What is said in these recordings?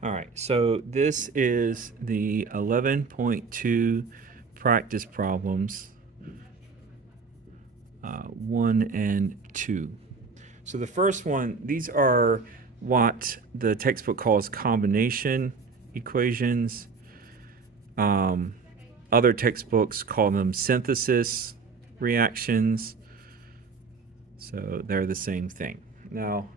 All right, so this is the 11.2 practice problems, 1 and 2. So the first one, these are what the textbook calls combination equations. Other textbooks call them synthesis reactions. So they're the same thing. Now,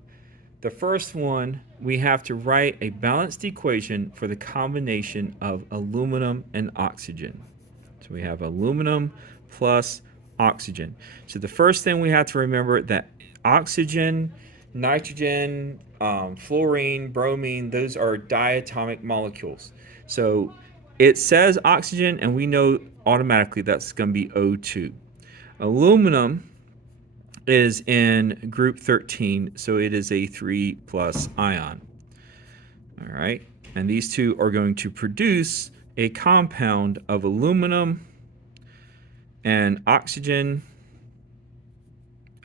the first one, we have to write a balanced equation for the combination of aluminum and oxygen. So we have aluminum plus oxygen. So the first thing we have to remember that oxygen, nitrogen, fluorine, bromine, those are diatomic molecules. So it says oxygen, and we know automatically that's going to be O2. Aluminum is in group 13, so it is a 3 plus ion. All right, and these two are going to produce a compound of aluminum and oxygen.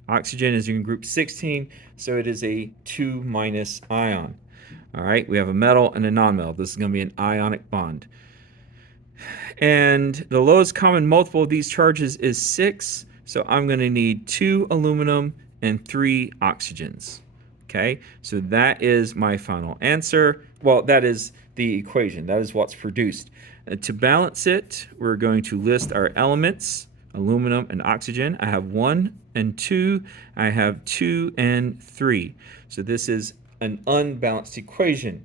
Oxygen is in group 16, so it is a 2 minus ion. All right, we have a metal and a non-metal. This is going to be an ionic bond. And the lowest common multiple of these charges is 6, so I'm going to need 2 aluminum and 3 oxygens. Okay, so that is my final answer. Well, that is the equation. That is what's produced. To balance it, we're going to list our elements, aluminum and oxygen. I have 1 and 2. I have 2 and 3. So this is an unbalanced equation.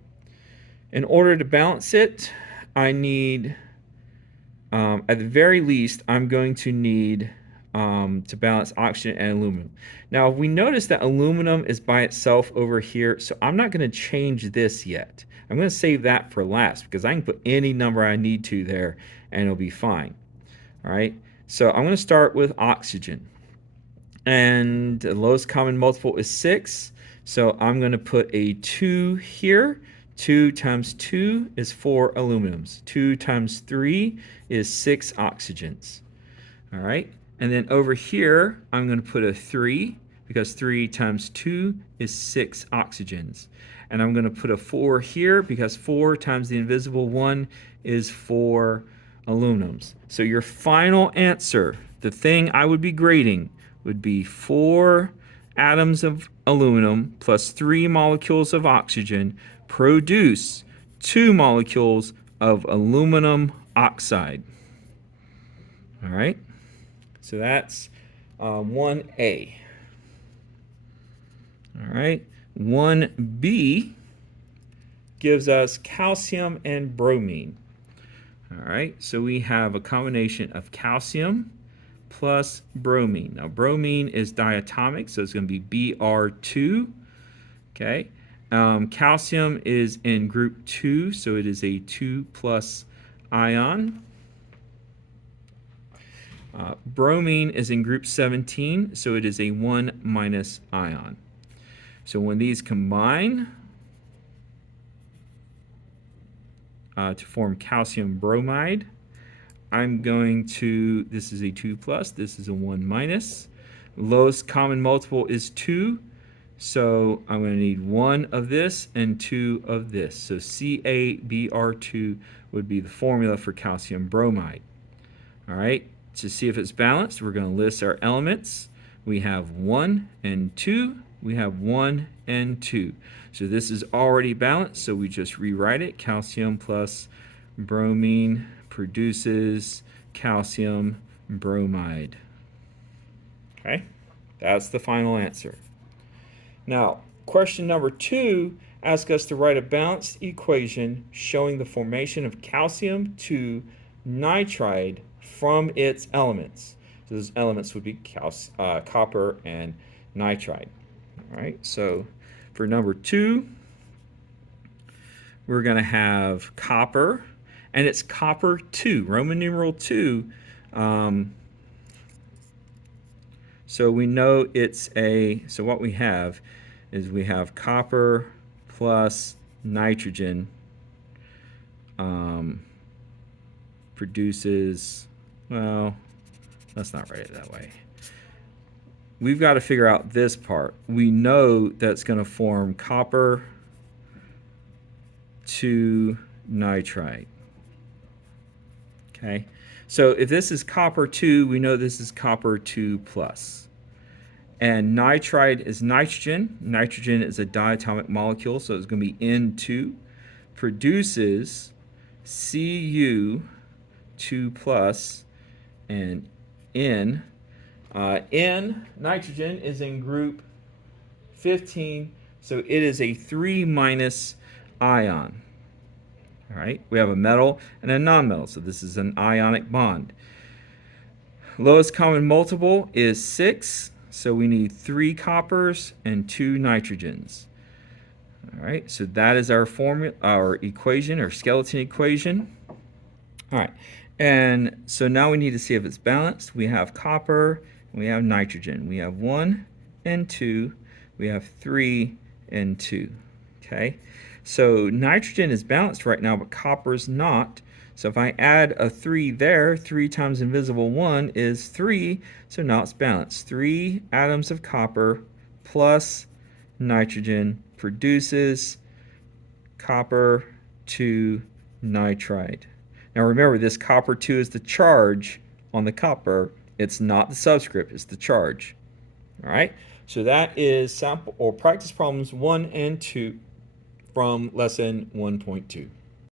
In order to balance it, I need, at the very least, I'm going to need to balance oxygen and aluminum. Now, we notice that aluminum is by itself over here, so I'm not going to change this yet. I'm going to save that for last because I can put any number I need to there and it'll be fine. All right, so I'm going to start with oxygen. And the lowest common multiple is 6, so I'm going to put a 2 here. 2 times 2 is 4 aluminums. 2 times 3 is 6 oxygens. All right, and then over here, I'm going to put a 3 because 3 times 2 is 6 oxygens. And I'm going to put a 4 here because 4 times the invisible 1 is 4 aluminums. So your final answer, the thing I would be grading, would be 4 atoms of aluminum plus 3 molecules of oxygen produce 2 molecules of aluminum oxide. All right, so that's 1A. All right, 1B gives us calcium and bromine. All right, so we have a combination of calcium plus bromine. Now, bromine is diatomic, so it's going to be Br2. Okay, calcium is in group 2, so it is a 2 plus ion. Bromine is in group 17, so it is a 1 minus ion. So when these combine to form calcium bromide, I'm going to, this is a 2 plus, this is a 1 minus. Lowest common multiple is 2, so I'm going to need 1 of this and 2 of this. So CaBr2 would be the formula for calcium bromide. All right, to see if it's balanced, we're going to list our elements. We have 1 and 2. We have 1 and 2. So this is already balanced, so we just rewrite it. Calcium plus bromine produces calcium bromide. Okay, that's the final answer. Now, question number 2 asks us to write a balanced equation showing the formation of calcium 2 nitride from its elements. So those elements would be copper and nitride. All right, so for number 2, we're going to have copper, and it's copper 2, Roman numeral 2. So we know it's a, so what we have is we have copper plus nitrogen produces, well, let's not write it that way. We've got to figure out this part. We know that's going to form copper 2 nitride. Okay, so if this is copper 2, we know this is copper 2 plus. And nitride is nitrogen. Nitrogen is a diatomic molecule, so it's going to be N2. Produces Cu2 plus and N. N, nitrogen, is in group 15, so it is a 3 minus ion. All right, we have a metal and a nonmetal, so this is an ionic bond. Lowest common multiple is 6, so we need 3 coppers and 2 nitrogens. All right, so that is our formula, our equation, or skeleton equation. All right, and so now we need to see if it's balanced. We have copper, we have nitrogen. We have 1 and 2, we have 3 and 2. Okay, so nitrogen is balanced right now, but copper is not. So if I add a 3 there, 3 times invisible 1 is 3, so now it's balanced. 3 atoms of copper plus nitrogen produces copper 2 nitride. Now remember, this copper 2 is the charge on the copper. It's not the subscript, it's the charge. All right, so that is sample or practice problems 1 and 2 from lesson 1.2.